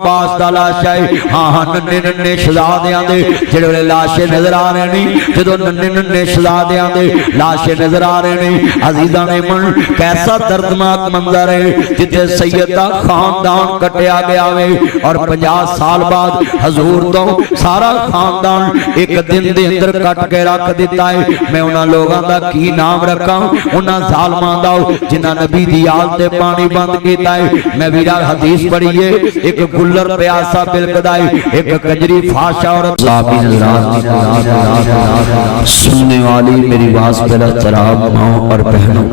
عباس دا لاشا ہے ہاں ننے ننے شہزادیاں دے جڑے والے لاشے نظر آ رہے نہیں جدو ننے ننے شہزادیاں دے لاشے نظر آ رہے نہیں عزیزان من کیسا دردناک منظر ہے جتے سیدہ خاندان کٹیا گیا ہے اور 50 سال بعد حضور تو سارا خاندان ایک دن دے اندر کٹ کے رکھ دیتا ہے میں انہاں لوگاں دا کی نام رکھا انہاں ظالمان دا جنہاں نبی دی آل دے پانی بند کیتا ہے میں ویرا حدیث پڑھیے ایک گلر پیاسا بلکدائی ایک کجری فاشا اور صحابی نظرات سننے والی میری باز بلا تراب ماں اور بہنوں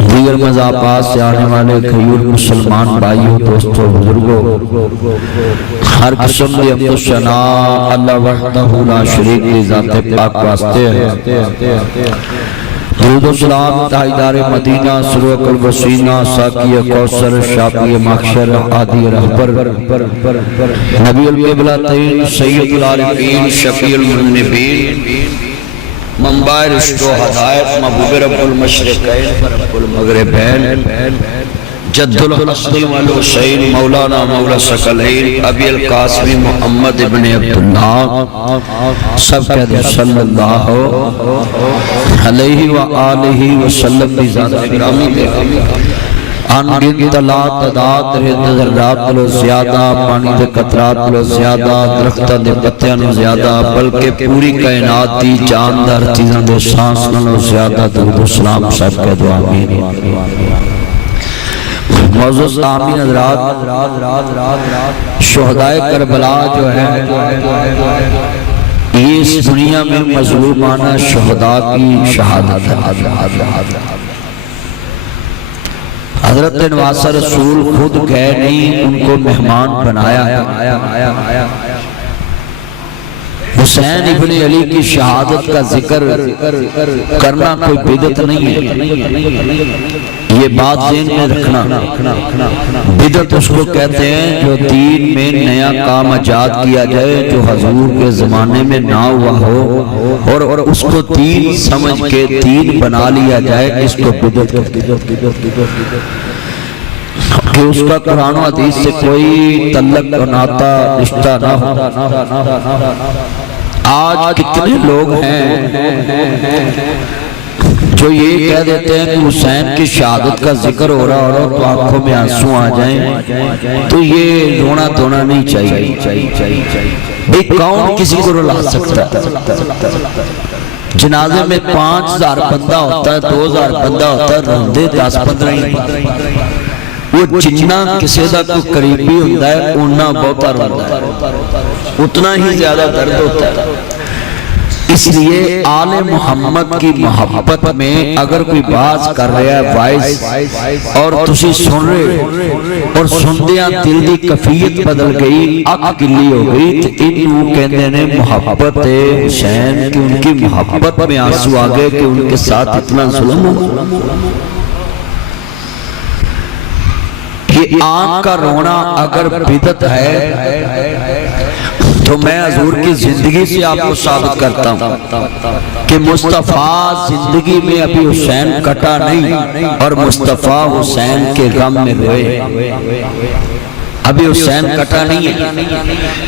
دیگر مذاقات سے آنے والے خیور مسلمان بھائیوں دوستوں بزرگوں ہر قسم دے عبد الشنا اللہ وحدہ لا شریک کی ذات پاک واسطے ہے درود و سلام تاجدار مدینہ سروق الوسینہ ساقی کوثر شافی محشر عادی رہبر نبی القبلتین سید العارفین شفیع المذنبین منبع رشد و ہدایت محبوب رب المشرقین رب المغربین جد الحسن والحسین مولانا مولا ثقلین ابی القاسم محمد ابن عبداللہ سب کہتے صلی اللہ علیہ وآلہ وسلم بذات اکرامی دے ان گنت لا تعداد رہت ذرات لو زیادہ پانی دے قطرات لو زیادہ درختہ دے پتیاں لو زیادہ بلکہ پوری کائنات دی جاندار چیزاں دے سانس لو زیادہ درود و سلام سب کے دعا آمین معزز آمین حضرات شہدائے کربلا جو ہے یہ اس دنیا میں مظلومانہ شہداء کی شہادت ہے حضرت نواسہ رسول خود گئے نہیں ان کو مہمان بنایا حسین ابن علی کی شہادت کا ذکر کرنا کوئی بدعت نہیں ہے یہ بات ذہن میں رکھنا بدعت اس کو کہتے ہیں جو دین میں نیا کام ایجاد کیا جائے جو حضور کے زمانے میں نہ ہوا ہو اور اس کو دین سمجھ کے دین بنا لیا جائے اس کو بدعت کہ اس کا قرآن و حدیث سے کوئی تعلق و ناتا رشتہ نہ ہو آج کتنے لوگ ہیں جو یہ کہہ دیتے ہیں کہ حسین کی شہادت کا ذکر ہو رہا ہو تو آنکھوں میں آنسو آ جائیں تو یہ رونا دھونا نہیں چاہیے بھئی کون کسی کو رلا سکتا ہے جنازے میں 5000 بندہ ہوتا ہے 2000 بندہ ہوتا ہے روندے 10-15 ہی وہ جنہ کسی دا کو قریبی ہوتا ہے انہا بہتا روندا ہے اتنا ہی زیادہ درد ہوتا ہے اس لیے آل محمد کی محبت میں اگر کوئی باز کر رہا ہے وائس اور تسی سن رہے اور سندیاں دل دی کفیت بدل گئی اک گلی ہو گئی تو انہوں کہندے نے محبت حسین کہ ان کی محبت میں آنسو آگئے کہ ان کے ساتھ اتنا ظلم ہو یہ آنکھ کا رونا اگر بدعت ہے تو میں حضور کی زندگی سے آپ کو ثابت کرتا ہوں کہ مصطفیٰ زندگی میں ابھی حسین کٹا نہیں اور مصطفیٰ حسین کے غم میں روئے ابھی حسین کٹا نہیں ہے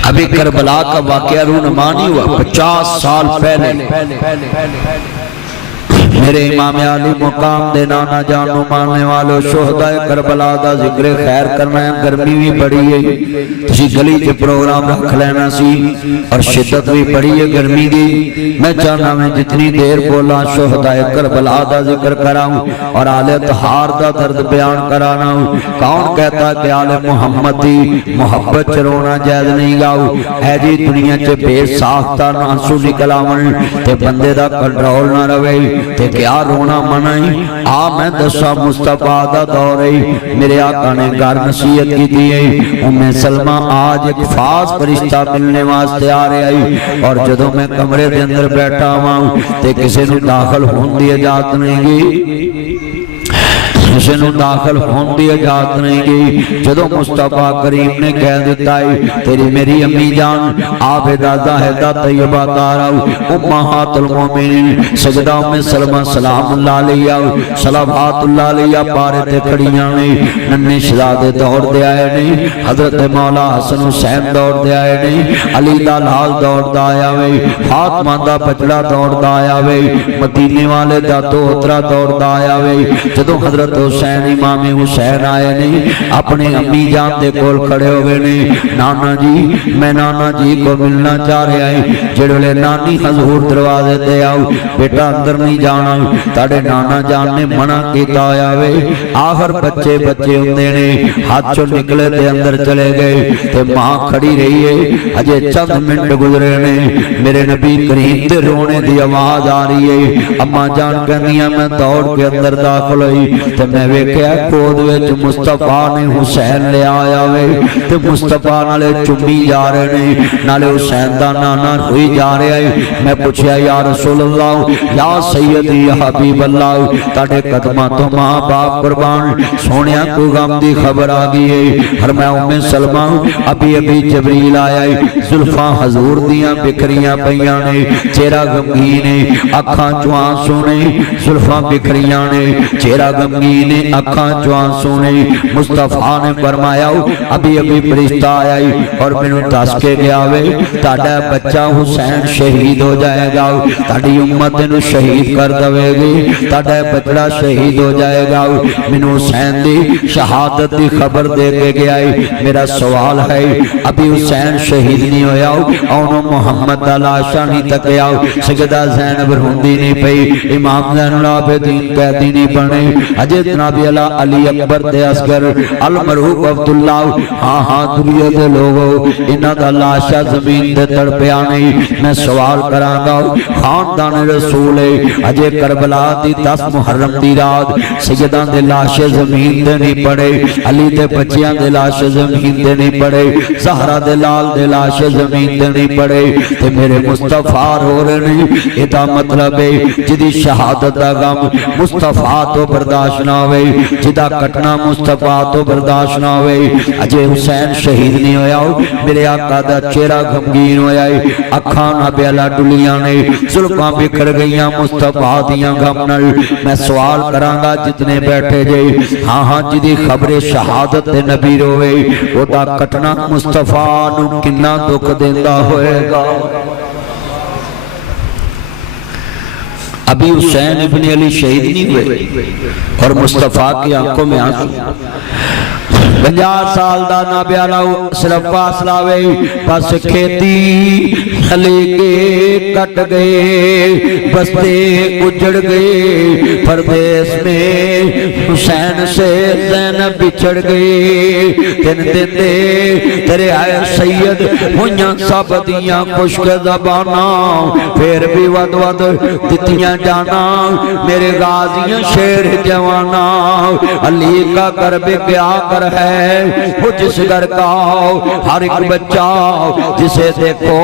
ابھی کربلا کا واقعہ رونما نہیں ہوا 50 سال پہلے میرے امام عالی مقام دے نانا جانو ماننے والو شہدائے کربلا دا ذکر خیر کرنا ہے گرمی بھی بڑی ہے تسی گلی کے پروگرام رکھ لینا سی اور شدت بھی بڑی ہے گرمی دی میں چاہنا میں جتنی دیر بولا شہدائے کربلا دا ذکر کراؤں اور آل اطہار دا درد بیان کرانا ہوں کون کہتا کہ آل محمد دی محبت چرونا جائز نہیں گاؤ ہے جی دنیا چے بے ساختہ نانسو نکلا من تے بندے دا کنٹرول نہ روے تے کیا رونا منائی میں دسا مصطفیٰ دا دورئی میرے آقا نے گھر نصیحت کی دیئے سلمہ آج ایک فاس فرشتہ ملنے واسطے آ رہے آئی اور جدوں میں کمرے دے اندر بیٹھا ہوا ہوں تے کسی نے داخل ہون دی اجازت نہیں گی کسی نو داخل ہون دی اجازت نہیں گئی جدو مصطفیٰ کریم نے کہہ دیتا ہے تیری میری امی جان عابدہ زاہدہ طیبہ تارا امہات المومنین سجدہ میں سلمہ سلام اللہ علیہ صلوات اللہ علیہ پارے تے کھڑیاں نے ننے شہزادے دوڑ دے آئے نہیں حضرت مولا حسن حسین دوڑ دے آئے نہیں علی دا لال دوڑ دا آیا وے فاطمہ دا بچڑا دوڑ دا آیا وے مدینے والے دا دوترا دوڑ دا آیا وے جدو حضرت حسین امام حسین آئے نہیں اپنے امی جان دے کول کھڑے ہوئے نہیں نانا جی میں نانا جی کو ملنا چاہ رہے آئے جڑولے نانی حضور دروازے دے آؤ بیٹا اندر نہیں جانا تاڑے نانا جان نے منع کیتا آیا وے آخر بچے ہوندے نے ہاتھ چو نکلے تے اندر چلے گئے تے ماں کھڑی رہی ہے اجے چند منٹ گزرے نے میرے نبی کریم دے رونے دی آواز آ رہی ہے اما جان کہنیاں میں دوڑ کے اندر داخل ہوئی تے میں ویکھیا گود وچ مصطفیٰ نے حسین لے آیا وے تے مصطفیٰ نالے چمی جا رہے نے نالے حسین دا نانا ہوئی جا رہے ہیں میں پوچھیا یا رسول اللہ یا سیدی یا حبیب اللہ تاڑے قدمہ تو ماں باپ قربان سونیا کو غم دی خبر آگئی ہے فرمایا ام سلمہ ابھی جبریل آیا ہے زلفاں حضور دیاں بکھریاں پیاں نے چہرہ غمگین ہے اکھاں چوں آنسو نے زلفاں بکھریاں نے چہرہ غمگین ہے اکھاں چوں آنسو نے مصطفیٰ نے فرمایا ابھی فرشتہ آیا ہے اور مینوں دس کے گیا وے تاڑا بچہ حسین شہید ہو جائے گا تاڑی امت نو شہید کر دوے گی تاڑا بچڑا شہید ہو جائے گا مینوں حسین دی شہادت دی خبر دے کے گیا ہے میرا سوال ہے ابھی حسین شہید نہیں ہویا اونو محمد دلاشا نہیں تکیا سجدہ زینب روندی نہیں پئی امام زین العابدین قیدی نہیں بنے اجے جناب علی اکبر تے اصغر المرحوم عبداللہ ہاں دنیا دے لوگو انہاں دا لاشا زمین دے تڑپیا نہیں میں سوال کراں گا خاندان رسول اجے کربلا دی 10 محرم دی رات سیداں دے لاشے زمین دے نہیں پڑے علی دے بچیاں دے لاشے زمین دے نہیں پڑے زہرہ دے لال دے لاشے زمین دے نہیں پڑے تے میرے مصطفیٰ رو رہے نہیں ادا مطلب ہے جدی شہادت دا غم مصطفیٰ تو برداشت نہ ہوئے جدا کٹنا مصطفیٰ تو برداشت نہ ہوئے اجے حسین شہید نہیں ہویا میرے آقا دا چہرہ غمگین ہویا ہے اکھاں نہ بیلا ڈلیاں نے زلفاں بکھر گئیاں مصطفیٰ دیاں غم نال میں سوال کراں گا جتنے بیٹھے جے ہاں جدی خبر شہادت نبی روے وہ دا کٹنا مصطفیٰ نو کنا دکھ دیندہ ہوئے گا ابھی حسین ابن علی شہید نہیں ہوئے اور مصطفیٰ کی آنکھوں میں آنسو 50 سال دا نابیالہ صرف فاصلہ وے پس کھیتی علی کے کٹ گئے بستے اجڑ گئے پردیس میں حسین سے زینب بچھڑ گئے دن دن دے تیرے آئے سید ہویاں سب دیاں خشک زبانہ پھر بھی ود ود دتیاں جانا میرے غازیاں شیر جوانا علی کا کرب کیا کر ہے وہ جس گھر کا ہر ایک بچہ جسے دیکھو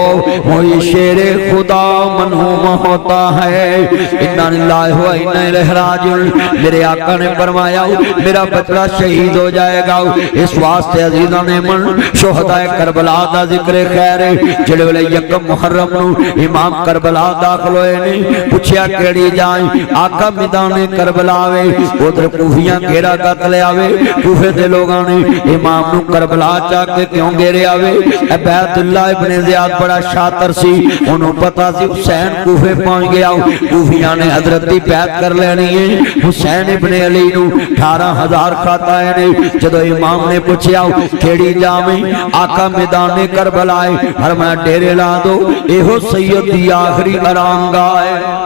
وہی شیر خدا منہوم ہوتا ہے انا للہ و انا الیہ راجعون میرے آقا نے فرمایا میرا بچڑا شہید ہو جائے گا اس واسطے عزیزاں نے من شہداء کربلا دا ذکر خیر جڑے ویلے یکم محرم نو امام کربلا داخل ہوئے نے پوچھیا کیڑی جائیں آقا میدان کربلا وے ادھر کوفیاں گھیرا قتل آوے کوفے دے لوگاں نے امام نو کربلا چاہ کے کیوں گھیرے آوے عبید اللہ ابن زیاد بڑا شاطر سی انہوں پتا سی حسین کوفے پہنچ گیا کوفیاں نے حضرت دی بیعت کر لینی ہے حسین ابن علی نو 18,000 کھاتا ہے نے جدو امام نے پوچھیا کیڑی جامیں آقا میدان کربلا ہے فرمایا ڈیرے لا دو ایہو سید دی آخری آرام گاہ ہے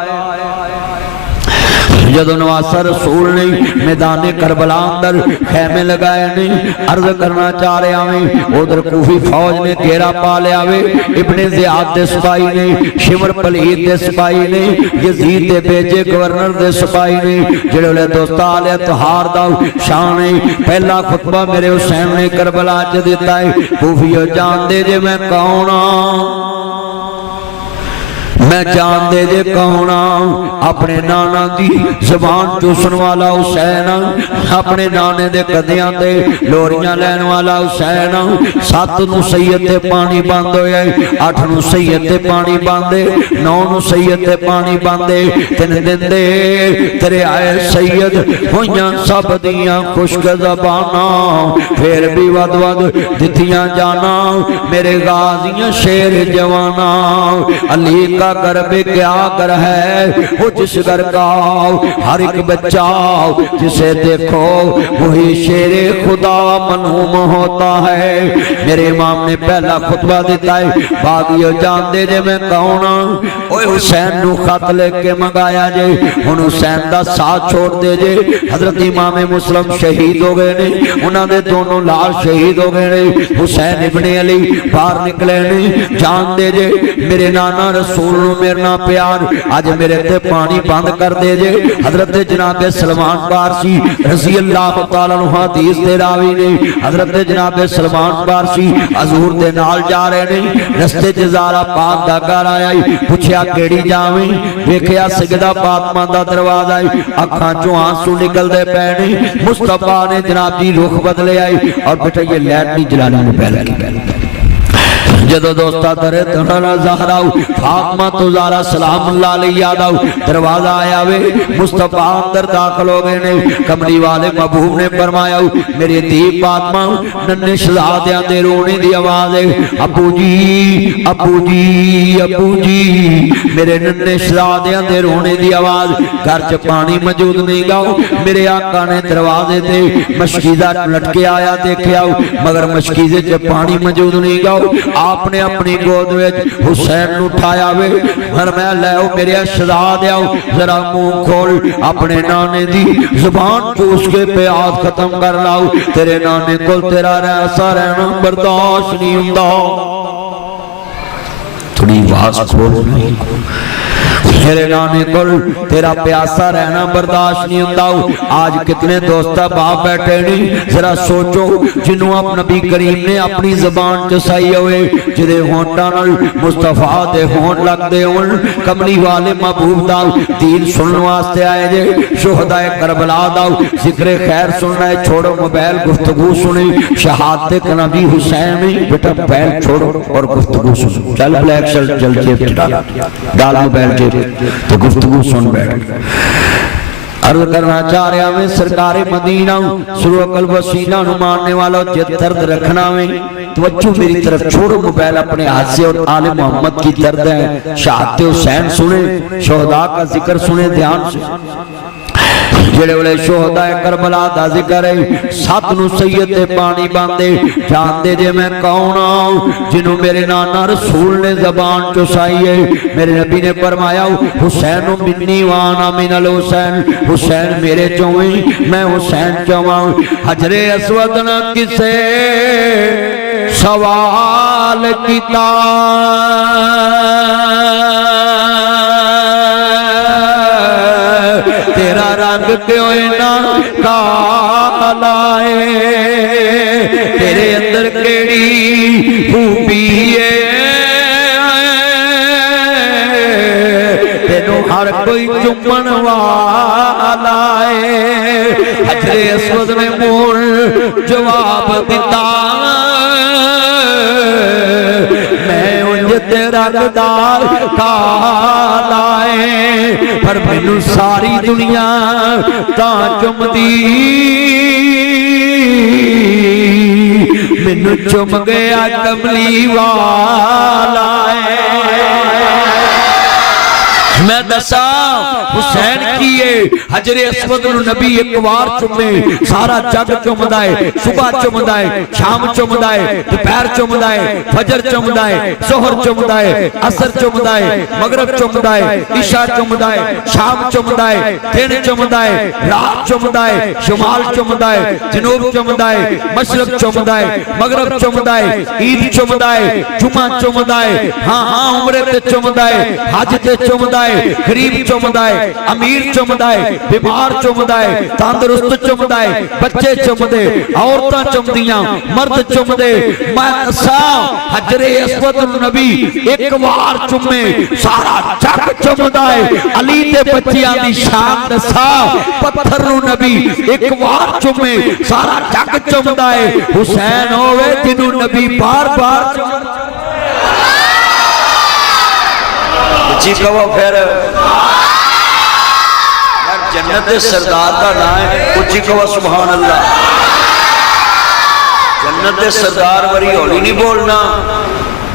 جدو نواسا رسول نے میدان کربلا اندر خیمے لگائے نہیں عرض کرنا چاہ رہے آویں ادھر کوفی فوج نے گھیرا پا لے آوے ابن زیاد دے سپاہی نے شمر پلید دے سپاہی نے یزید دے بیجے گورنر دے سپاہی نے جڑے لے دوستا آلے اتحار دا شان پہلا خطبہ میرے حسین نے کربلا چ دیتا ہے کوفیو جان دے جے میں کون میں جان دے دے کہنا اپنے نانا دی زبان چوسن والا حسین اپنے نانے دے قدیاں تے لوریاں لین والا حسین 7 نو سید تے پانی بند ہوئے 8 نو سید تے پانی باندے 9 نو سید تے پانی باندے 3 دن دے تیرے آئے سید ہویاں سب دیاں خشک زباناں پھر بھی ود ود دتیاں جانا میرے غازیاں شیر جوانا علی کا گرب کیا گر ہے وہ جس گر کا ہر ایک بچہ جسے دیکھو وہی شیر خدا منہوم ہوتا ہے میرے امام نے پہلا خطبہ دیتا ہے باغیو جان دے جے میں کہونا اوہ حسین نو خط لے کے منگایا جے ان حسین دا ساتھ چھوڑ دے جے حضرت امام مسلم شہید ہو گئے نے انہاں دے دونوں لال شہید ہو گئے نے حسین ابن علی باہر نکلے نے جان دے جے میرے نانا رسول نو میرنا پیار آج میرے تے پانی بند کر دے جے حضرت جناب سلمان فارسی رضی اللہ تعالیٰ عنہ حدیث دے راوی نے حضرت جناب سلمان فارسی حضور دے نال جا رہے نے رستے جزارہ پاک دا گھر آیا پوچھیا کیڑی جاویں دیکھیا سجدہ فاطمہ دا دروازہ اکھاں چوں آنسو نکل دے پے نے مصطفیٰ نے جناب جی رخ بدلے آئی اور بیٹا یہ لیٹ نہیں جلانی میں پہلے کی جدو دوستا درے تنہا زہراؤ فاطمہ تو زارہ سلام اللہ علیہ یاداؤ دروازہ آیا وے مصطفیٰ اندر داخل ہو گئے نے کمری والے محبوب نے فرمایا میری دی فاطمہ ننے شہزادیاں دے رونے دی آواز ہے ابو جی ابو جی ابو جی میرے ننے شہزادیاں دے رونے دی آواز گھر چ پانی موجود نہیں گاؤ میرے آقا نے دروازے تے مشکیزہ لٹکے آیا دیکھیا مگر مشکیزے چ پانی موجود نہیں گاؤ آپ نے اپنی گود میں حسین اٹھایا وے فرمایا لے او میرے شہزادے آؤ ذرا منہ کھول اپنے نانے دی زبان چوس کے پیاس ختم کر لاؤ تیرے نانے کو تیرا ایسا رہنا برداشت نہیں ہوندا تھوڑی آواز کھول میرے نانے کو تیرا پیاسا رہنا برداشت نہیں ہوتا آج کتنے دوستہ باپ بیٹھے نہیں ذرا سوچو جنہوں اب نبی کریم نے اپنی زبان چسائی ہوئے جدے ہونٹانل مصطفیٰ دے ہون لگ دے ہون کملی والے محبوب داؤ دین سنن واسطے آئے جے شہدائے کربلا داؤ ذکر خیر سننا ہے چھوڑو موبائل گفتگو سنی شہادت نبی حسین بیٹا موبائل چھوڑو اور گفتگو سنو چل بلیک شرٹ جل جیب ڈال موبائل جیب تو گفتگو سن بیٹھ عرض کرنا چاہ رہا میں سرکار مدینہ سرو قلب و سینہ نو ماننے والا جد درد رکھنا میں توجہ میری طرف چھوڑو موبائل اپنے ہاتھ سے اور آل محمد کی درد ہے شہادت حسین سنے شہداء کا ذکر سنے دھیان سے جڑے والے شہدائے کربلا دا ذکر ہے 7 نو سید تے پانی باندے جان دے جے میں کون آؤں جنہوں میرے نانا رسول نے زبان چسائی ہے میرے نبی نے فرمایا حسین منی وانا من الحسین حسین میرے چویں میں حسین چواں حجر اسود نہ کسے سوال کیتا تیرا رنگ کیوں نہ کالا ہے تیرے اندر کیڑی خوبی ہے تینوں ہر کوئی چمن والا ہے حجر اسود نے مول جواب دیتا میں انج تیرا رنگدار کالا ہے پر مینوں ساری دنیا تاں چمدی مینوں چم گیا کملی والا ہے میں دسا حسین کیے حجر اسود نبی ایک وار چمے سارا جگ چمدائے صبح چمدائے شام چمدائے دوپہر چمدائے فجر چمدائے ظہر چمدائے عصر چمدائے مغرب چمدائے عشاء چمدائے شام چمدائے دن چمدائے رات چمدائے شمال چمدائے جنوب چمدائے مشرق چمدائے مغرب چمدائے عید چمدائے جمعہ چمدائے ہاں عمرے تے چمدائے حج تے چمدائے ہے، غریب چومدا ہے، امیر چومدا ہے، بیمار چومدا ہے، تندرست چومدا ہے، بچے چومدے، عورتاں چومدیاں، مرد چومدے۔ میں دساں حجر اسود نبی ایک وار چومے سارا جگ چومدا ہے۔ علی دے بچیاں دی شان دساں پتھر نبی ایک وار چومے سارا جگ چومدا ہے۔ حسین ہوئے جنوں نبی بار بار چومدا ہے۔ جی کہو پھر جنت سردار کا نام ہے، اچھی کہو سبحان اللہ۔ جنت سردار وری ہولی نہیں بولنا،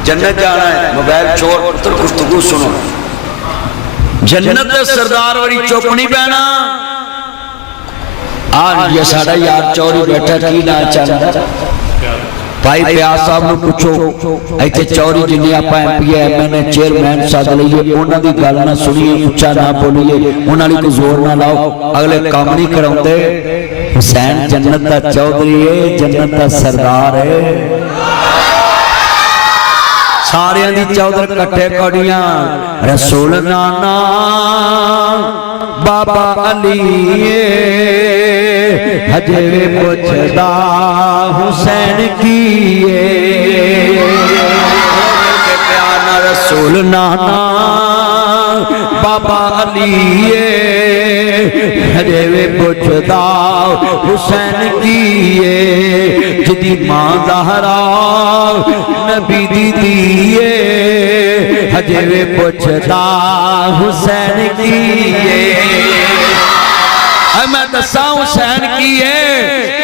جنت جانا ہے۔ موبائل چور پتر گفتگو سنو، جنت سردار وری چپ نہیں پہنا۔ آج یہ ساڑھا یار چوری بیٹھا کی نہ چاہتا بھائی پیاس صاحب نے پوچھو ایتے چوری جنہیں آپا ایم پی ایم این اے چیئرمین ساتھ لئیے انہاں دی گل نہ سنیے، اچھا نہ بولیے، انہاں کو زور نہ لاؤ، اگلے کام نہیں کراؤں دے۔ حسین جنت دا چودری ہے، جنت دا سردار ہے۔ ساریاں دی چودر کٹھے کڑیاں رسول نانا بابا علی حجر پوچھدا حسین کیے پیانا رسول نانا بابا علی حجر پوچھدا حسین کیے جدی ماں زہرا نبی دی دیئے حجر پوچھدا حسین کیے۔ میں دساں حسین کیے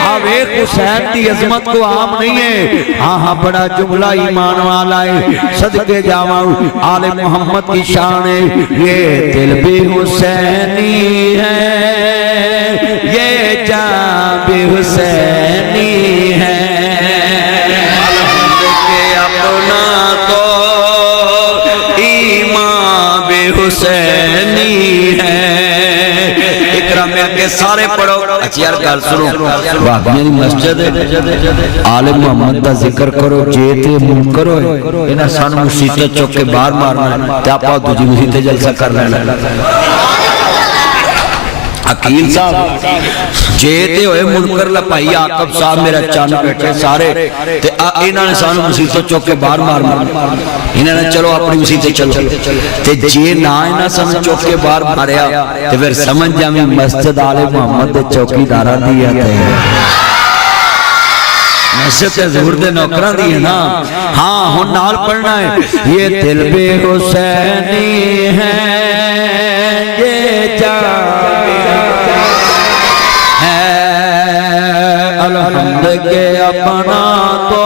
آوے حسین دی عظمت کو عام نہیں ہے۔ ہاں ہاں بڑا جملہ ایمان والا ہے، صدقے جاواں آل محمد کی شان ہے۔ یہ دل بھی حسینی ہے، یہ جان بھی حسینی ہے۔ حسینی ہے اکرام مل کے سارے پڑھو اچھی یار گل سنو واقعی مسجد آل محمد دا ذکر کرو جیتے من کرو انہاں سان مسیطہ چوک کے بار مارنا تیاپا دوجی مسیطہ جلسہ کر لینا عقیل صاحب جیتے ہوئے منکر لپائی آقب صاحب میرا چاند بیٹھے سارے انہاں نے سانو مسیطہ چوک کے بار مارنا انہاں نے چلو اپنی مسیطہ چلو تے جے نہ انہاں سانو چوک کے بار ماریا تے پھر سمجھ جامی مسجد آل محمد دے چوکی دارہ دیا تے مسجد حضور دے نوکران دی ہے نا ہاں ہن نال پڑھنا ہے یہ دل بے حسینی ہے یہ جان الحمد کے اپنا تو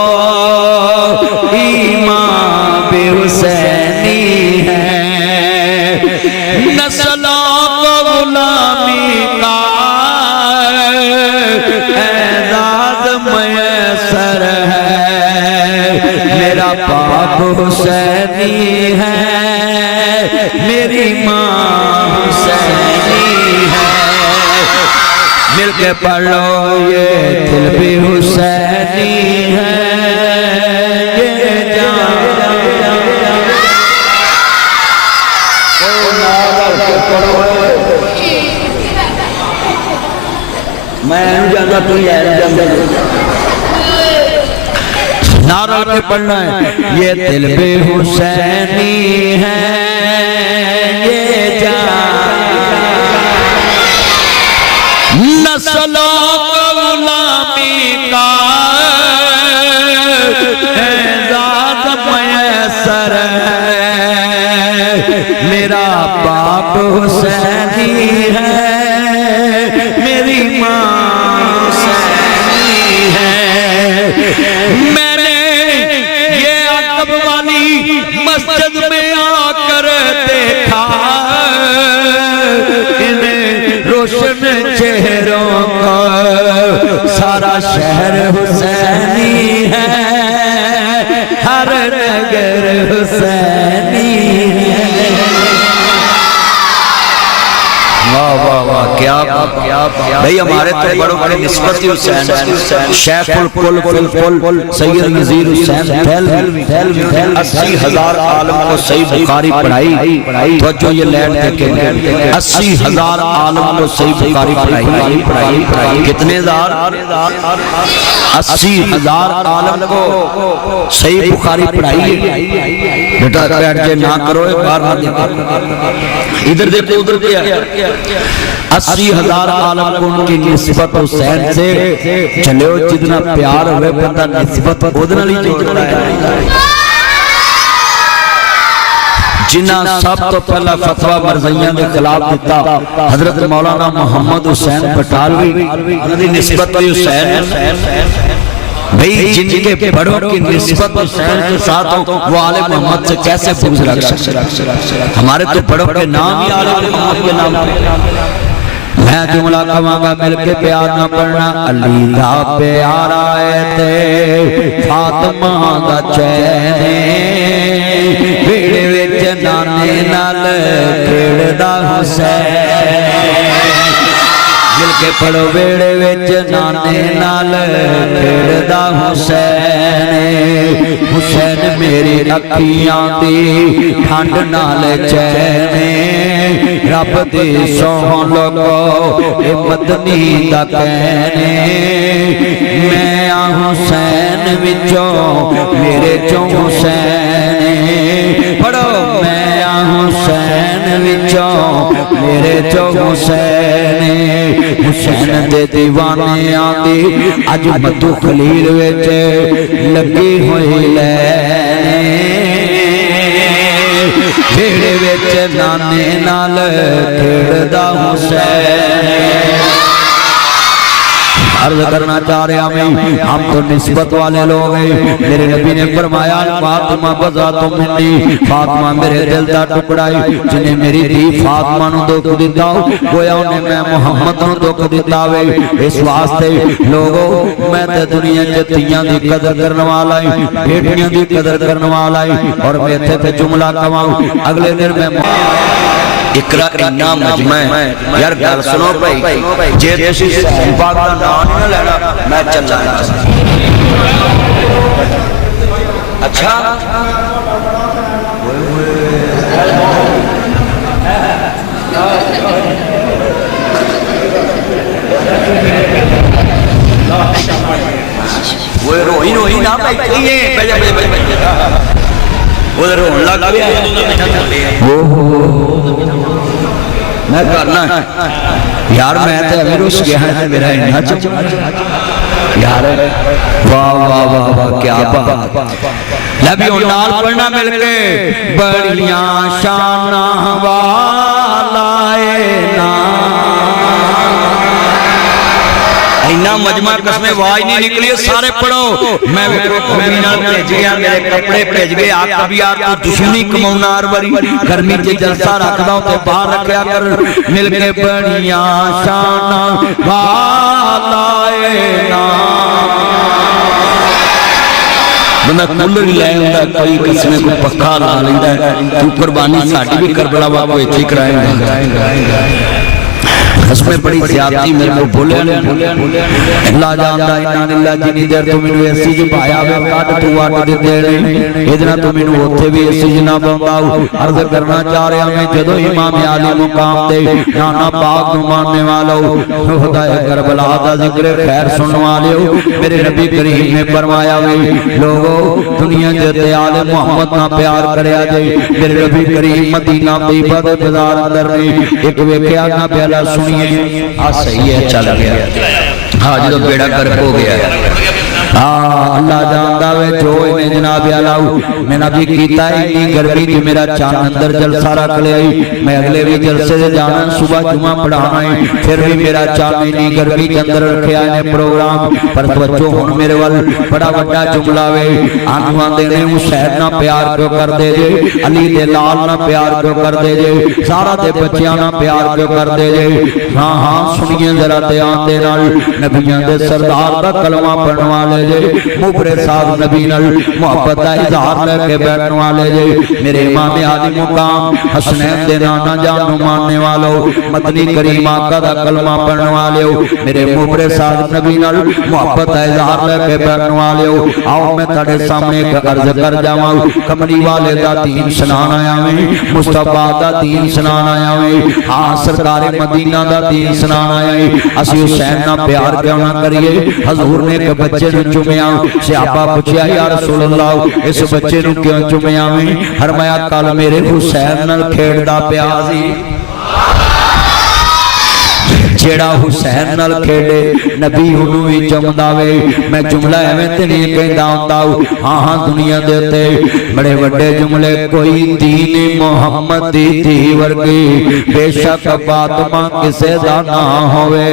ایمان بے حسینی ہے نسلوں کو غلامی کا اعزاز میسر ہے میرا باپ حسینی ہے میری ماں حسینی ہے مل کے پڑھ لو یہ دل بھی حسینی ہے یہ جان میں جانا تو نعرہ کے پڑھنا ہے یہ دل بھی حسینی ہے یہ جان نسلوں کو غلامی کا اعزاز میسر ہے میرا باپ حسینی ہے میری ماں حسینی ہے میں نے یہ عقب والی مسجد میں آ کر دیکھا انہیں روشن چہروں کا کیا بھئی ہمارے تو بڑوں کی نسبت ہی حسین شیخ الکل فل سید نذیر حسین دہلوی 80,000 عالم کو صحیح بخاری پڑھائی توجہ یہ لینڈ دیکھیں 80,000 عالم کو صحیح بخاری پڑھائی کتنے ہزار 80,000 عالم کو صحیح بخاری پڑھائی بیٹا بیٹھ جائے نہ کرو ایک بار نہ دیکھو ادھر دیکھو ادھر کیا 80,000 عالم کو ان کی نسبت حسین سے چلے ہو جتنا پیار ہوئے بندہ نسبت ادھر نہیں جوڑتا ہے جنہ سب تو پہلا فتوہ مرزیاں کے خلاف دیتا حضرت مولانا محمد حسین پٹالوی انہی نسبت بھی حسین بھئی جن کے بڑوں کی نسبت حسین کے ساتھ ہوں وہ آل محمد سے کیسے بغض رکھ سکتے ہمارے تو بڑوں کے نام ہی آل محمد کے نام میں جملہ کہاں گا مل کے پیار نہ پڑھنا علی دا پیار آئے تے فاطمہ دا چینے بیڑے وچ نانے نال کھیڑدا حسین مل کے پڑھو بیڑے وچ نانے نال کھیڑدا حسین حسین میری اکھیاں دی ٹھنڈ نال چینے رب دی سوہن لوگو اے مدنی دا کہنے میں حسین وچوں میرے چوں حسین پڑھو میں حسین وچوں میرے چوں حسین حسین دے دیوانے آندی اج مدو خلیل وچ لگی ہوئی لینے بھیڑے وچ نانے نال کھیڑدا حسین عرض کرنا چاہ رہے ہم تو نسبت والے لوگ ہیں میرے نبی نے فرمایا فاطمہ بزا تو منی فاطمہ میرے دل دا ٹکڑائی جنہیں میری دی فاطمہ نو دکھ دیتا ہو گویا انہیں میں محمد نو دکھ دیتا ہوئے اس واسطے لوگوں میں تے دنیا جتیاں دی قدر کرنے والا ہی بیٹیاں دی قدر کرنے والا ہی اور میں تے جملہ کماؤں اگلے دن میں اقرا اتنا مجمع ہے یار گل سنو بھائی جے تسی پاک دا نام نہ لینا میں چل جانا اچھا وہ روئی نہ بھائی کہیے ادھر ہون لگ گیا میں کرنا یار میں تے ابھی روس گیا ہے میرا انہا چاہتا یار واہ واہ واہ واہ کیا بات لبی نال پڑھنا مل کے بڑیاں شانہ والائے نا اینا مجمع قسم واج نہیں نکلی سارے پڑھو میں امینال بھیج گیا میرے کپڑے بھیج گئے آگ کبھی آگ تو دشمنی کمونا آروری گرمی کے جلسہ رکھ داؤں تے باہر رکھیا کر مل کے بڑیاں شانہ والائے نا بندہ کولر ہی لائے ہوتا ہے کوئی قسمیں کو پکا لا لیتا ہے تو قربانی ساٹھی بھی کربلا با کو اتھی کرائیں گا قسمیں بڑی زیادتی میرے کو بھولے اللہ جاندہ انان اللہ جنی دیر تو منو ایسی جو پایا بے کاٹ تو واٹ دے دے رہے ادنا تو منو ہوتے بھی ایسی جنا بنداؤ عرض کرنا چاہ رہے ہمیں جدو امام عالی مقام دے نانا پاک نمانے والو خدا کربلا دا ذکر خیر سننے والے ہو میرے نبی کریم میں فرمایا ہوئے لوگوں دنیا جتے آل محمد نہ پیار کرے آجے میرے نبی کریم مدینہ طیبہ دے بزار اندر میں ایک ویکیا نہ پہلا سنی صحیح ہے چل گیا ہاں جدو بیڑا کرک ہو گیا اللہ جاندہ وے جو انہیں جناب علاؤ میں نبی کیتا ہے اتنی گرمی جو میرا چاند اندر جلسہ رکھ لے آئی میں اگلے بھی جلسے سے جانا صبح جمعہ پڑھانا ہے پھر بھی میرا چاند اتنی گرمی کے اندر رکھے آئے پروگرام پر توجہ ہون میرے وال بڑا بڑا جملہ وے آنوان دینے حسین نہ پیار کیوں کر دے جے علی دے لال نہ پیار کیوں کر دے جے سارا دے بچیاں نہ پیار کیوں کر دے جے ہاں ہاں سنیے ذرا دے آن دے نال نبیان دے سردار دا کلمہ پڑھنے والے والے جے مبرے صاحب نبی نال محبت دا اظہار لے کے بیٹھن والے جے میرے امام عالی مقام حسنین دے نانا جان نو ماننے والو مدنی کریم آقا دا کلمہ پڑھن والے ہو میرے مبرے صاحب نبی نال محبت دا اظہار لے کے بیٹھن والے ہو آؤ میں تڑے سامنے ایک عرض کر جاواں کملی والے دا دین سنان آیا میں مصطفیٰ دا دین سنان آیا میں ہاں سرکار مدینہ دا دین سنان آیا ہے اسی حسین نہ پیار کیوں نہ کریے حضور نے ایک بچے نو چومیا صحابہ پوچھیا یا رسول اللہ اس بچے نو کیوں چومیا میں فرمایا کل میرے حسین نال کھیڈدا پیا سی جیڑا حسین نال کھیڈے نبی انہوں بھی چمدا وے میں جملہ ایویں تے نہیں کہندا ہوندا ہاں ہاں دنیا دے تے بڑے بڑے جملے کوئی دین محمد دی تھی ورگی بے شک فاطمہ کسے دا نہ ہوے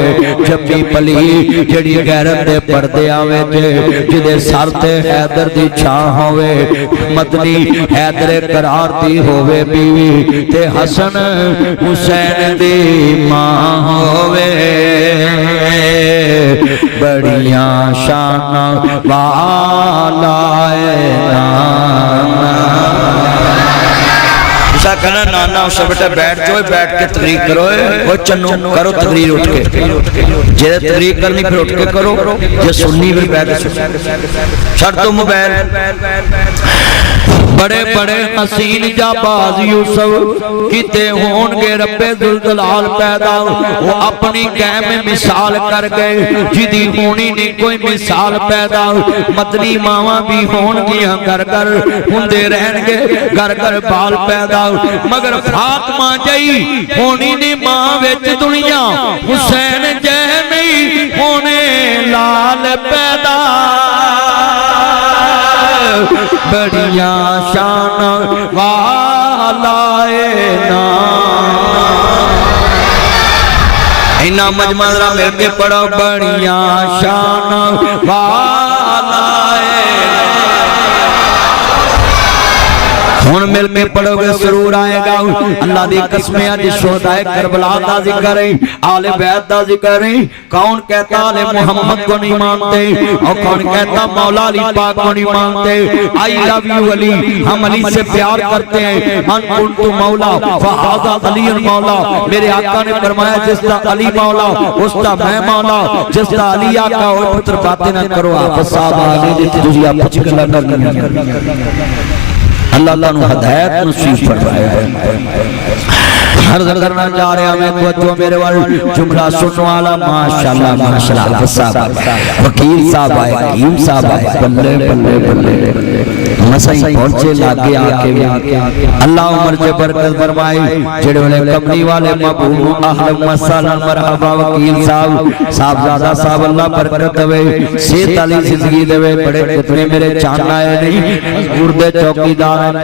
جب بھی پلی جڑی غیرت دے پردے آوے تے جدے سر تے حیدر دی چھاں ہوے مدنی حیدر قرار دی ہوے بیوی تے حسن حسین دی ماں ہوے بڑیاں شان والا نانا اسا کہنا نانا اسا بیٹا بیٹھ جو بیٹھ کے تقریر کرو وہ چنو کرو تقریر اٹھ کے جے تقریر کرنی پھر اٹھ کے کرو جے سننی پھر بیٹھ چھڑ دو موبائل بڑے بڑے حسین جاباز یوسف کتے ہون گے رب ذوالجلال پیدا وہ اپنی گہ میں مثال کر گئے جدی ہونی نہیں کوئی مثال پیدا مدنی ماما بھی ہون گیا گھر گھر ہندے رہن گے گھر گھر بال پیدا مگر فاطمہ جائی ہونی نہیں ماں ویچ دنیا حسین جے نہیں ہونے لال پیدا بڑیاں شان والا اینا مجمع ذرا مل کے پڑھو بڑیاں شان والا ہون مل کے پڑھو گے سرور آئے گا اللہ دی قسمیں آج شہدائے کربلا دا ذکر ہے آل بیت دا ذکر ہے کون کہتا آل محمد کو نہیں مانتے اور کون کہتا مولا علی پاک کو نہیں مانتے آئی لو یو علی ہم علی سے پیار کرتے ہیں من کنتو مولا فہذا علی مولا میرے آقا نے فرمایا جس تا علی مولا اس تا میں مولا جس تا علی آقا اور پتر باتیں نہ کرو آپ صاحب آنے دیتے تجھے آپ چکلا کرنی اللہ اللہ نے ہدایت نصیب فرمایا ہے عرض کرنا جا رہے ہیں میں توجہ میرے وال جملہ سننے والا ماشاءاللہ ماشاءاللہ صاحب وکیل صاحب آئے حکیم صاحب آئے بلے بلے بلے مسائیں پہنچے لاگے آکے اللہ عمر جے برکت فرمائے جڑے والے کمنی والے مبہوم اہل مسالہ مرحبا وکیل صاحب زیادہ صاحب اللہ برکت دوے سیت علی زندگی دوے بڑے کتنے میرے چاند آئے نہیں اردے چوکیدار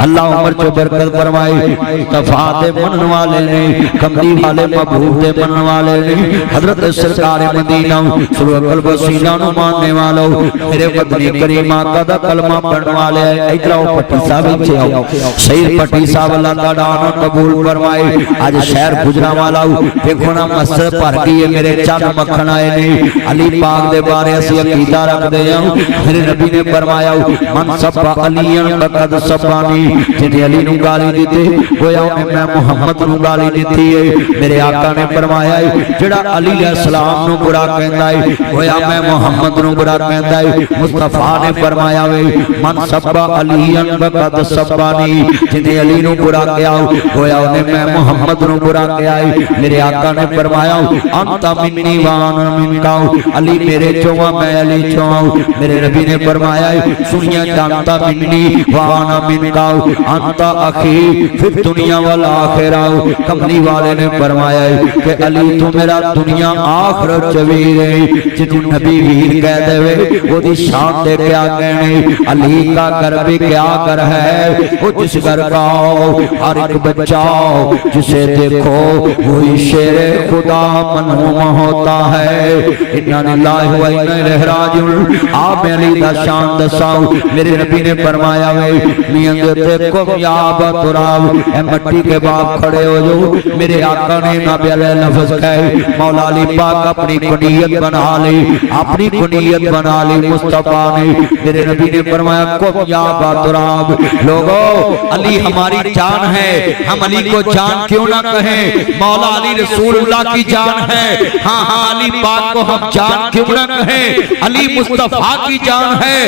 اللہ عمر جو برکت فرمائے تفاعت منن والے نے کملی والے مبہوب دے منن والے نے حضرت سرکار مدینہ سلوہ قلب سینہ نو ماننے والو میرے مدنی کریم آقا دا کلمہ پڑھنے والے ادھراؤ پٹی صاحب چھے آؤ شہید پٹی صاحب اللہ تعالیٰ عنہ قبول فرمائے آج شہر گجرہ والا دیکھونا مسجد پر گئی میرے چاند مکھن آئے نے علی پاک دے بارے اسی عقیدہ رکھ دے ہوں میرے نبی نے فرمایا من سبا علیاں بقد سبانی جنہیں علی نو گالی دیتے گویا میں محمد نو گالی دیتی ہے میرے آقا نے فرمایا ہے جڑا علی علیہ السلام نو برا کہندا ہے گویا میں محمد نو برا کہندا ہے مصطفیٰ نے فرمایا ہے من سبا علیاں بقد سبانی جنہیں علی نو برا کیا گویا انہیں میں محمد نو برا کیا ہے میرے آقا نے فرمایا انتا منی وانا من کاؤ علی میرے چوہاں میں علی چوہاں میرے نبی نے فرمایا ہے سنیا جانتا منی وانا من کاؤ انتا اخی پھر دنیا والا آخراؤ کملی والے نے فرمایا ہے کہ علی تو میرا دنیا آخر چویر ہے جنہوں نبی ویر کہہ دے وے وہ دی شان دے کیا کہنے علی کا کر بھی کیا کر ہے وہ جس گھر گاؤ ہر ایک بچاؤ جسے دیکھو وہی شیر خدا منہوم ہوتا ہے انہاں اللہ و انہاں الیہ راجعون آپ علی دا شان دساؤ میرے نبی نے فرمایا فرمایا وے میاں دے کم یا تراب اے مٹی کے باپ کھڑے ہو جو میرے آقا نے نبی علیہ لفظ کہے مولا علی پاک اپنی کنیت بنا لی اپنی کنیت بنا لی مصطفیٰ نے میرے نبی نے فرمایا کم یا تراب لوگو علی ہماری جان ہے ہم علی کو جان کیوں نہ کہیں مولا علی رسول اللہ کی جان ہے ہاں ہاں علی پاک کو ہم جان کیوں نہ کہیں علی مصطفیٰ کی جان ہے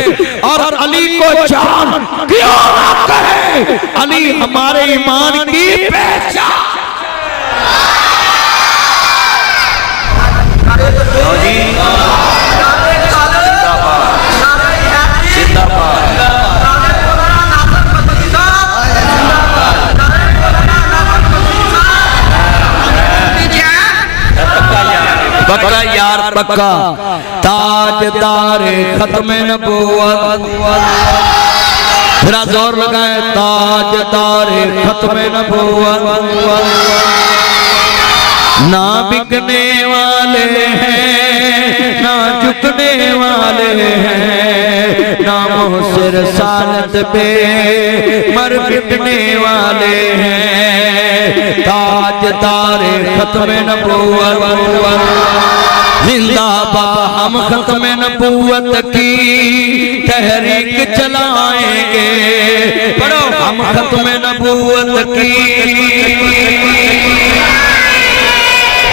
اور علی کو جان کیوں نہ کہیں علی ہمارے ایمان کی پہچان پکا یار پکا تاجدار ختم نبوت ذرا زور لگائے تاجدار ختم نبوت نہ بکنے والے ہیں نہ جھکنے والے ہیں نہ محسر سالت پہ مر بکنے والے ہیں تاجدار ختم نبوت زندہ باد ہم ختم نبوت کی تحریک چلائیں گے پڑھو ہم ختم نبوت کی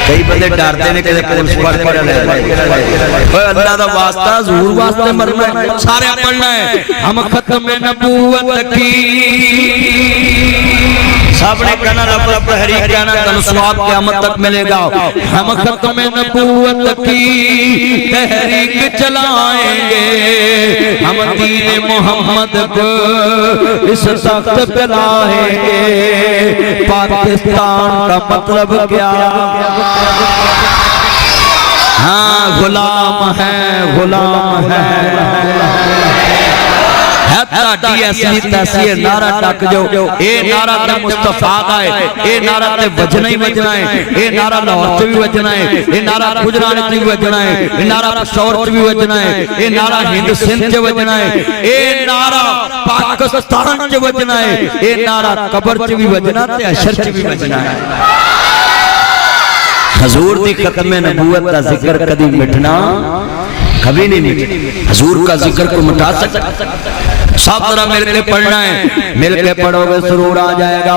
کئی بندے ڈرتے نے کہ پولیس پڑھ پڑھ رہے اللہ دا واسطہ ظہور واسطے مرنا ہے سارے پڑھنا ہے ہم ختم نبوت کی سب نے کہنا رب رب تحریک کہنا تن سواب قیامت تک ملے گا ہم ختم نبوت کی تحریک چلائیں گے ہم دین محمد کو اس سخت پہ لائیں گے پاکستان کا مطلب کیا ہاں غلام ہے ڈی ایس لی تحصیل نعرہ ٹک جو اے نعرہ تے مصطفیٰ آئے اے نعرہ تے وجنہ ہی وجنہ ہے اے نعرہ لاہور چ بھی وجنہ ہے اے نعرہ گجرات چ بھی وجنہ ہے اے نعرہ پشاور چ بھی وجنہ ہے اے نعرہ ہند سندھ چ وجنہ ہے اے نعرہ پاکستان چ وجنہ ہے اے نعرہ قبر چ بھی وجنہ تے حشر چ بھی وجنہ ہے حضور دی ختم نبوت کا ذکر کبھی مٹنا کبھی نہیں مٹنا حضور کا ذکر کو مٹا سکتا سب طرح مل کے پڑھنا ہے مل کے پڑھو گے سرور آ جائے گا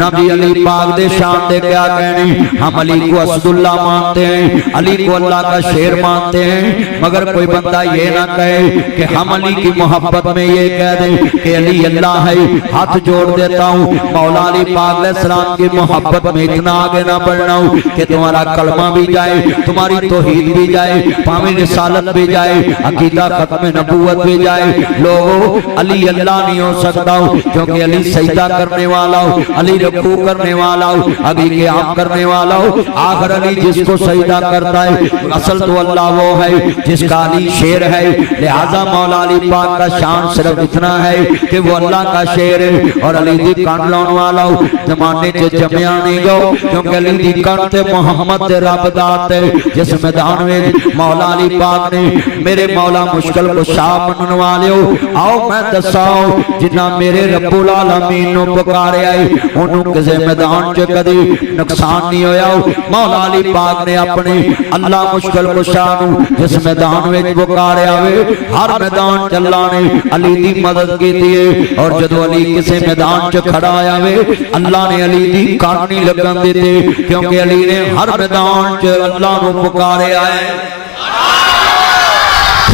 نبی علی پاک دے شان دے کیا کہنے ہم علی کو اسد اللہ مانتے ہیں علی کو اللہ کا شیر مانتے ہیں مگر کوئی بندہ یہ نہ کہے کہ ہم علی کی محبت میں یہ کہہ دیں کہ علی اللہ ہے ہاتھ جوڑ دیتا ہوں مولا علی پاک علیہ السلام کی محبت میں اتنا آگے نہ بڑھنا ہوں کہ تمہارا کلمہ بھی جائے تمہاری توحید بھی جائے پامی رسالت بھی جائے عقیدہ ختم نبوت بھی جائے لوگوں علی اللہ نہیں ہو سکتا ہوں کیونکہ علی سجدہ کرنے والا ہوں علی رکوع کرنے والا ہوں علی قیام کرنے والا ہوں آخر علی جس کو سجدہ کرتا ہے اصل تو اللہ وہ ہے جس کا علی شیر ہے لہذا مولا علی پاک کا شان صرف اتنا ہے کہ وہ اللہ کا شیر ہے اور علی دی کان لون والا ہوں زمانے سے جمعہ نہیں گو کیونکہ علی دی کان تے محمد تے رب دات ہے جس میدان میں مولا علی پاک نے میرے مولا مشکل کو شاہ منن والے ہو آؤ میں دساؤ جنہ میرے رب العالمین نو پکارے آئے انہوں کسے میدان چے کدی نقصان نہیں ہویا مولا علی پاک نے اپنے اللہ مشکل کو شاہ نو جس میدان میں پکارے آئے ہر میدان چلانے علی دی مدد کی دیئے اور جدو علی کسے میدان چے کھڑا آئے اللہ نے علی دی کارنی لگن دیتے کیونکہ علی نے ہر میدان چے اللہ نو پکارے آئے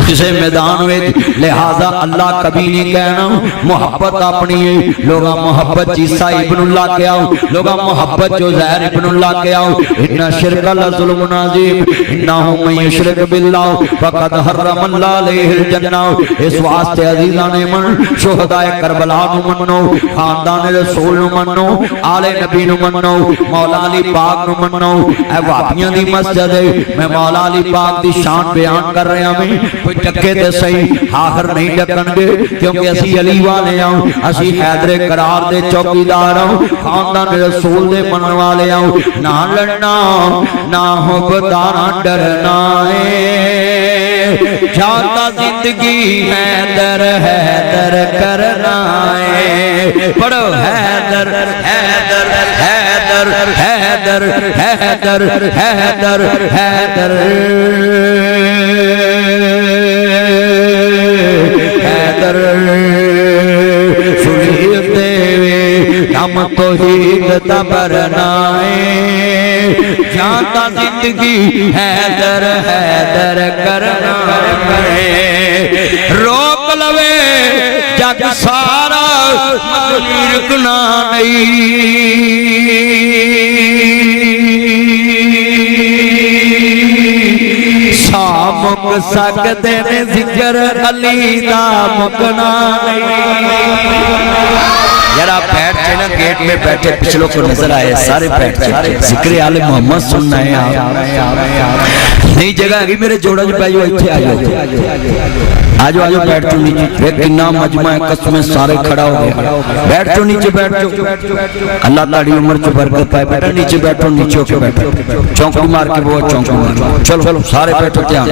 کسے میدان میں لہذا اللہ کبھی نہیں کہنا محبت اپنی ہے لوگا محبت عیسیٰ ابن اللہ کے آؤ لوگا محبت جو زہر ابن اللہ کے آؤ اتنا شرک اللہ ظلم نازیم انہوں میں یشرک باللہ فقد حرم اللہ علیہ الجنہ اس واسطے عزیزان من شہداء کربلا نو منو خاندان رسول نو منو آل نبی نو منو مولا علی پاک نو منو اے وابیاں دی مسجد ہے میں مولا علی پاک دی شان بیان کر رہے ہیں کوئی ٹکے دے صحیح آخر نہیں ڈکن گے کیونکہ اسی علی والے آؤں اسی حیدر قرار دے چوکیدار آؤں خاندان رسول دے من والے آؤں نہ لڑنا نہ حبدارا ڈرنا جاتا زندگی حیدر حیدر کرنا پڑھو حیدر حیدر حیدر حیدر حیدر حیدر حیدر حیدر سنیتے ہم توحید تبرنائے جانتا زندگی حیدر حیدر کرنا ہے روک لوے جگ سارا مگلی رکنا نہیں سامک سکتے نے ذکر علی دا مکنا نہیں یارا بیٹھ چینا گیٹ میں بیٹھے پچھلوں کو نظر آئے سارے بیٹھ چینا ذکر آل محمد سننا ہے نہیں جگہ آگی میرے جوڑا جو پہلو ایتھے آجو آجو آجو بیٹھ چو نیچے ایک کنہ مجمع قسمیں سارے کھڑا ہو گئے بیٹھ چو نیچے بیٹھ چو اللہ تعالی عمر چو برکت پائے بیٹھو نیچے بیٹھو نیچے ہو کے بیٹھو چونکڑی مار کے وہ چونکڑی مار چلو سارے بیٹھو تیان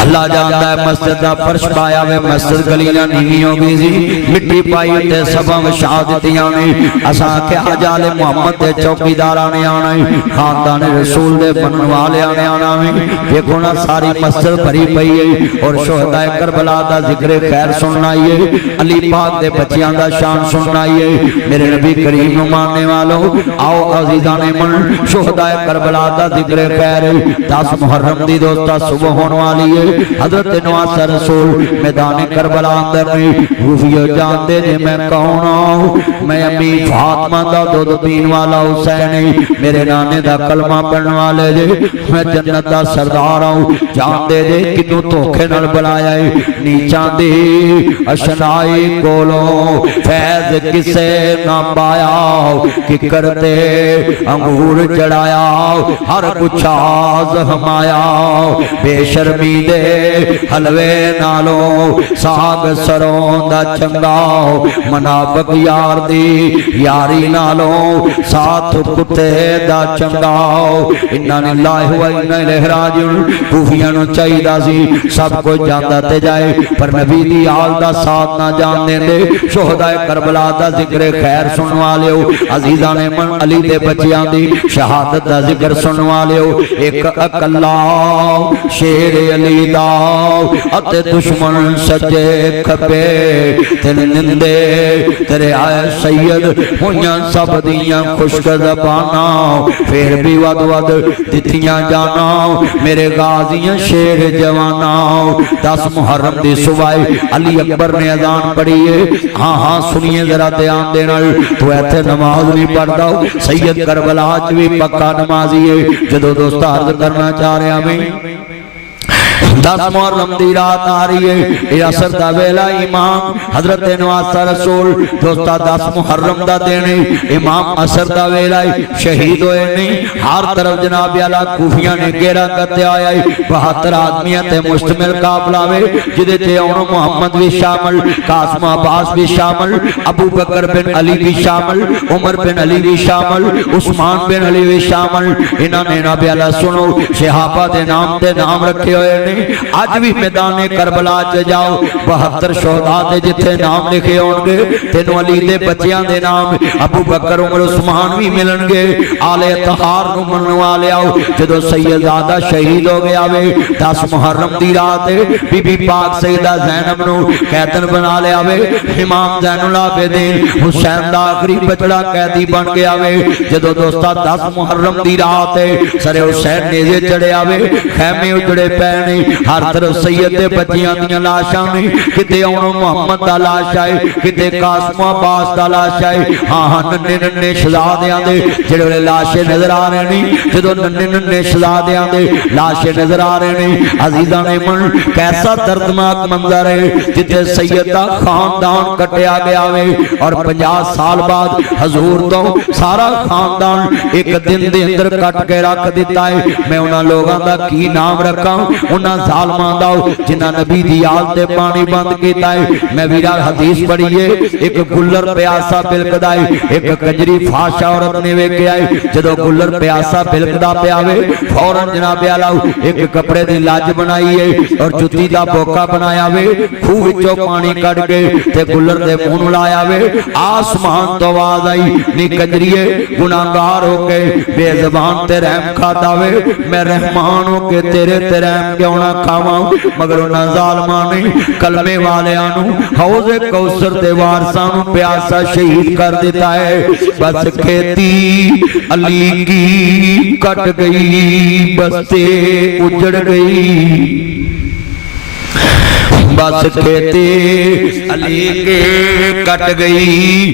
اللہ جانتا ہے مسجد دا فرش پایا وے مسجد گلیاں نیوی ہو گئی سی مٹی پائی تے سبا وشہادتیاں نے اساں کے آجال محمد دے چوکی دارانے آنا ہے خاندان رسول دے بنن والے آنے آنا ہے دیکھو نا ساری مسجد بھری پئی ہے اور شہداء کربلا دا ذکر خیر سننا ہے علی پاک دے بچیاں دا شان سننا ہے میرے نبی کریم نو ماننے والوں آؤ عزیزان من شہداء کربلا دا ذکر خیر 10 محرم دی دوستا صبح ہونے والی ہے حضرت نواز رسول میدان کربلا اندر میں روفیو جانتے جے میں کون آؤں میں امی فاطمہ دا دودھ پین والا حسین میرے نانے دا کلمہ پڑھن والے جے میں جنت دا سردار آؤں جانتے جے کنوں توکھے نل بلایا ہے نیچان دی اشنائی کولو فیض کسے نہ پایا کہ کرتے انگور جڑایا ہر کچھ آز ہمایا بے شرمی دے حلوے نالو ساگ سروں دا چنگاؤ منافق یار دی یاری نالو ساتھ کتے دا چنگاؤ انہا للہ و انہا الہ راجعون کوفیاں نو چاہی دا سی سب کو جاندہ تے جائے پر نبی دی آل دا ساتھ نہ جان دیں دے شہداء کربلا دا ذکر خیر سنوالے ہو عزیزان من علی دے بچیاں دی شہادت دا ذکر سنوالے ہو ایک اکلا شیر علی داؤ اتے دشمن سجے کھپے تیرے نندے تیرے آئے سید ہویاں سب دیاں خشک زبانا پھر بھی ود ود دیتیاں جانا میرے غازیاں شیر جوانا 10 محرم دی صبح علی اکبر نے اذان پڑھی ہے ہاں ہاں سنیے ذرا دھیان دینا تو ایتھے نماز نہیں پڑھتا سید کربلا بھی پکا نمازی ہے جدو دوست عرض کرنا چاہ رہے ہمیں 10 محرم دی رات آ رہی ہے یہ اثر دا ویلا امام حضرت نواز رسول دوستا 10 محرم دا دینے امام اثر دا ویلا شہید ہوئے نہیں ہر طرف جناب اعلیٰ کوفیاں نے گیرہ کرتے آیا 72 آدمیاں تے مشتمل قافلہ میں جدے تے اونو محمد بھی شامل قاسم عباس بھی شامل ابو بکر بن علی بھی شامل عمر بن علی بھی شامل عثمان بن علی بھی شامل انہاں نے نبی اعلیٰ سنو صحابہ دے نام رکھے ہوئے نہیں آج بھی میدان کربلا چ جاؤ 72 شہداء دے جتھے نام لکھے ہون گے تینوں علی دے بچیاں دے نام ابو بکر عمر عثمان بھی ملن گے آل اطہار نو منن والے آؤ جدو سیدزادہ شہید ہو گیا وے 10 محرم دی رات بی بی پاک سیدہ زینب نو قیدن بنا لے آوے امام زین العابدین حسین دا آخری بچڑا قیدی بن گیا وے جدو دوستا 10 محرم دی رات سر حسین نیزے چڑھے آوے خیمے اجڑے پینے ہر طرف سید دے بچیاں دیاں لاشاں نے کتے اونو محمد دا لاش آئے کتے قاسم عباس دا لاش آئے ہاں ہاں ننے ننے شہزادیاں دے جڑے لاشے نظر آ رہے نہیں جدو ننے ننے شہزادیاں دے لاشے نظر آ رہے نہیں عزیزاں نے من کیسا دردناک منظر ہے جتے سید دا خاندان کٹیا گیا وے اور 50 سال بعد حضور تو سارا خاندان ایک دن دے اندر کٹ کے رکھ دیتا ہے میں انہاں لوگاں دا کی نام رکھا انہاں ظالماں دا جنہاں نبی دی آل تے پانی بند کیتا ہے میں ویرا حدیث پڑھیے ایک گلر پیاسا بلکدا ہے ایک کنجری فاشا عورت نے ویکھیا ہے جدوں گلر پیاسا بلکدا پیاوے فوراً جناب اعلیٰ ایک کپڑے دی لاج بنائی ہے اور جُتی دا بوکا بنایا وے خوہ وچوں پانی کڈ کے تے گلر دے منہ نوں لایا وے آسمان تو آواز آئی نی کنجریے گناہگار ہو کے بے زبان تے رحم کھاتا وے میں رحمان ہو کے تیرے تے رحم کیوں نہ کھاواں مگر انہاں ظالماں نے کلمے والیاں نوں حوض کوثر دے وارثاں نوں پیاسا شہید کر دیتا ہے بس کھیتی علی کی کٹ گئی بستے اجڑ گئی بس کھیتی علی کے کٹ گئی